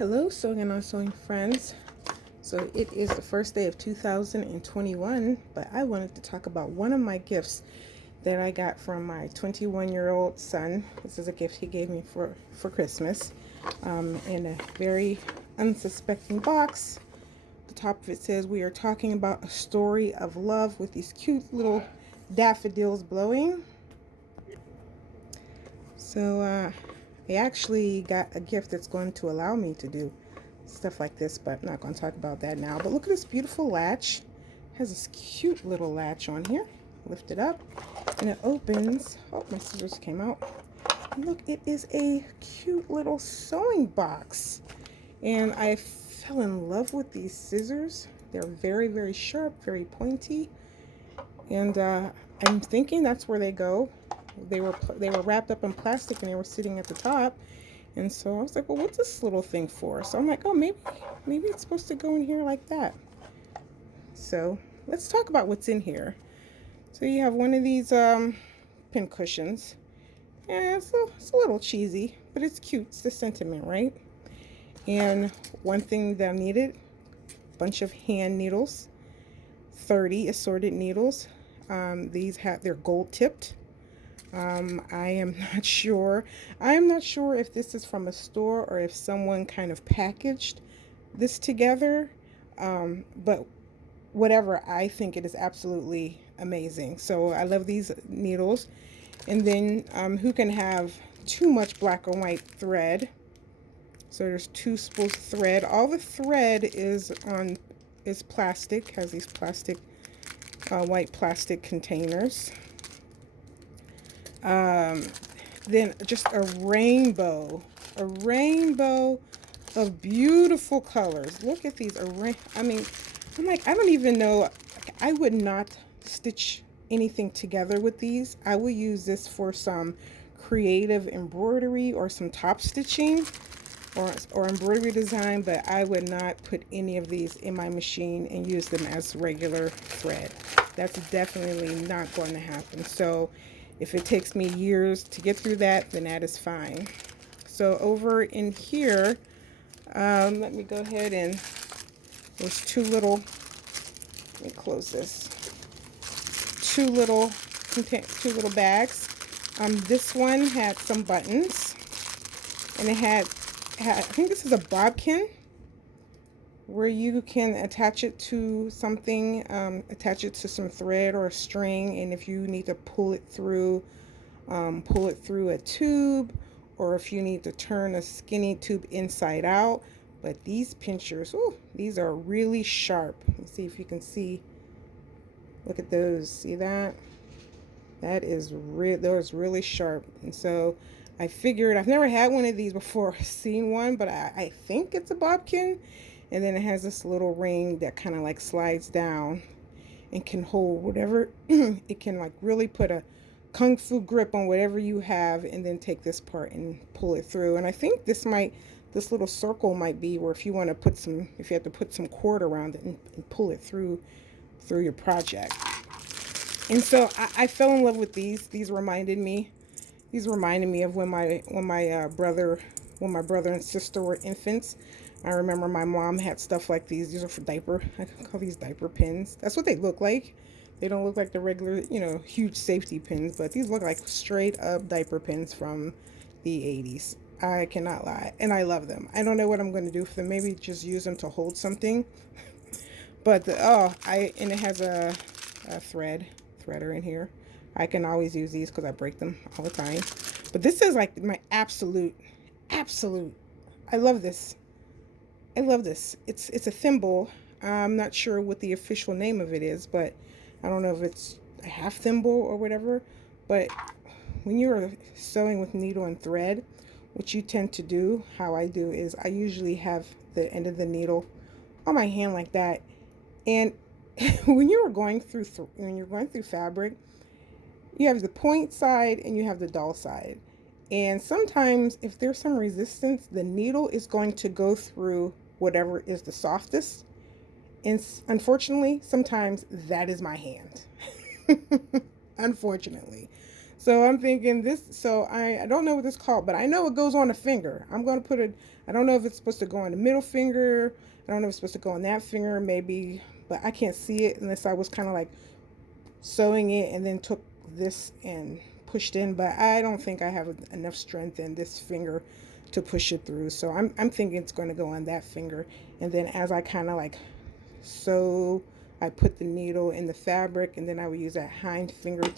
Hello, sewing and non-sewing friends. So it is the first day of 2021, but I wanted to talk about one of my gifts that I got from my 21-year-old son. This is a gift he gave me for Christmas, in a very unsuspecting box. The top of it says, "We are talking about a story of love," with these cute little daffodils blowing. So I actually got a gift that's going to allow me to do stuff like this, but I'm not going to talk about that now. But look at this beautiful latch. It has this cute little latch on here. Lift it up and it opens. Oh, my scissors came out. And look, it is a cute little sewing box. And I fell in love with these scissors. They're very, very sharp, very pointy. And I'm thinking that's where they go. They were wrapped up in plastic and they were sitting at the top. And so I was like, well, what's this little thing for? So I'm like, oh, maybe it's supposed to go in here like that. So let's talk about what's in here. So you have one of these pin cushions. Yeah, it's a little cheesy, but it's cute. It's the sentiment, right? And one thing that I needed, a bunch of hand needles, 30 assorted needles. They're gold tipped. I am not sure. If this is from a store or if someone kind of packaged this together. But whatever, I think it is absolutely amazing. So I love these needles. And then who can have too much black and white thread? So there's 2 spools of thread. All the thread is plastic, has these plastic, white plastic containers. Then just a rainbow of beautiful colors. Look at these. I'm like, I don't even know. I would not stitch anything together with these. I will use this for some creative embroidery or some top stitching or embroidery design, but I would not put any of these in my machine and use them as regular thread. That's definitely not going to happen. So if it takes me years to get through that, then that is fine. So over in here, let me go ahead and there's let me close this. Two little bags. This one had some buttons, and it had I think this is a bobkin where you can attach it to something, attach it to some thread or a string, and if you need to pull it through a tube, or if you need to turn a skinny tube inside out. But these pinchers, oh, these are really sharp. Let's see if you can see. Look at those. See that? Those really sharp. And so I figured, I've never had one of these before, seen one, but I think it's a bobkin. And then it has this little ring that kind of like slides down and can hold whatever. It can like really put a kung fu grip on whatever you have, and then take this part and pull it through. And I think this little circle might be where if you have to put some cord around it and pull it through your project. And so I fell in love with these. These reminded me of when my brother and sister were infants. I remember my mom had stuff like these. These are for diaper. I call these diaper pins. That's what they look like. They don't look like the regular, huge safety pins, but these look like straight up diaper pins from the 80s. I cannot lie. And I love them. I don't know what I'm going to do for them. Maybe just use them to hold something. But and it has a threader in here. I can always use these because I break them all the time. But this is like my absolute. I love this. It's a thimble. I'm not sure what the official name of it is, but I don't know if it's a half thimble or whatever. But when you're sewing with needle and thread, what you tend to do, how I do, is I usually have the end of the needle on my hand like that. And when you're going through fabric, you have the point side and you have the dull side. And sometimes if there's some resistance, the needle is going to go through whatever is the softest. And unfortunately, sometimes that is my hand. Unfortunately. So I'm thinking this, so I don't know what this is called, but I know it goes on a finger. I'm going to put it, I don't know if it's supposed to go on the middle finger. I don't know if it's supposed to go on that finger, maybe, but I can't see it unless I was kind of like sewing it and then took this and pushed in. But I don't think I have enough strength in this finger to push it through. So I'm thinking it's going to go on that finger. And then as I kind of like sew, I put the needle in the fabric, and then I would use that hind finger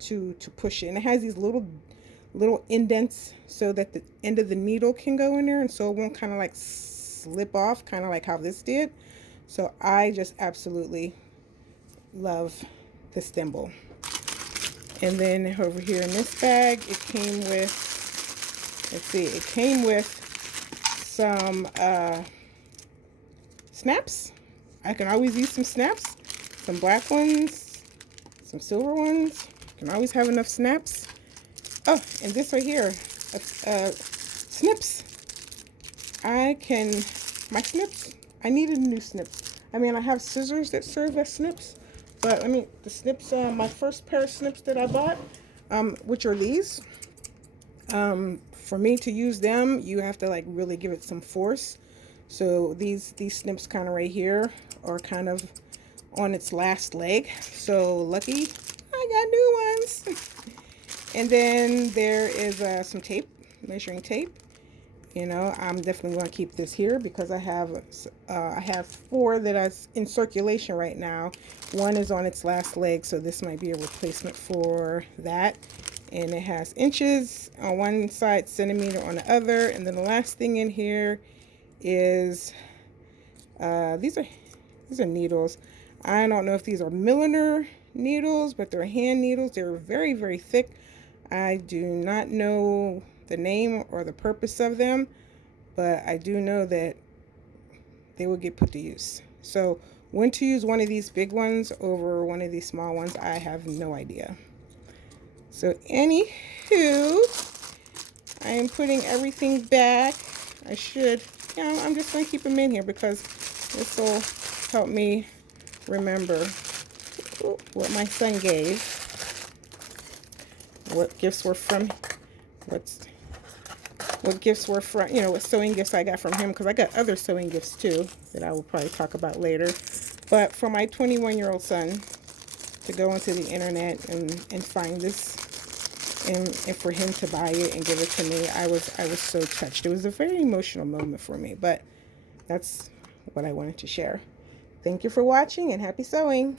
to push it. And it has these little indents so that the end of the needle can go in there, and so it won't kind of like slip off, kind of like how this did. So I just absolutely love this thimble. And then over here in this bag, it came with, let's see, it came with some snaps. I can always use some snaps, some black ones, some silver ones. Can always have enough snaps. Oh, and this right here, snips. My snips, I needed new snips. I mean, I have scissors that serve as snips, but I mean, the snips, my first pair of snips that I bought, which are these, for me to use them, you have to like really give it some force. So these snips kind of right here are kind of on its last leg. So lucky I got new ones. And then there is some tape, measuring tape. You know, I'm definitely going to keep this here because I have 4 that are in circulation right now. One is on its last leg, so this might be a replacement for that. And it has inches on one side, centimeter on the other. And then the last thing in here is these are needles. I don't know if these are milliner needles, but they're hand needles. They're very, very thick. I do not know the name or the purpose of them, but I do know that they will get put to use. So when to use one of these big ones over one of these small ones, I have no idea. So anywho, I am putting everything back. I should, I'm just going to keep them in here because this will help me remember what my son gave, what gifts were from, what gifts were from, what sewing gifts I got from him, because I got other sewing gifts too that I will probably talk about later. But for my 21-year-old son to go onto the internet and find this, and for him to buy it and give it to me, I was so touched. It was a very emotional moment for me, but that's what I wanted to share. Thank you for watching and happy sewing.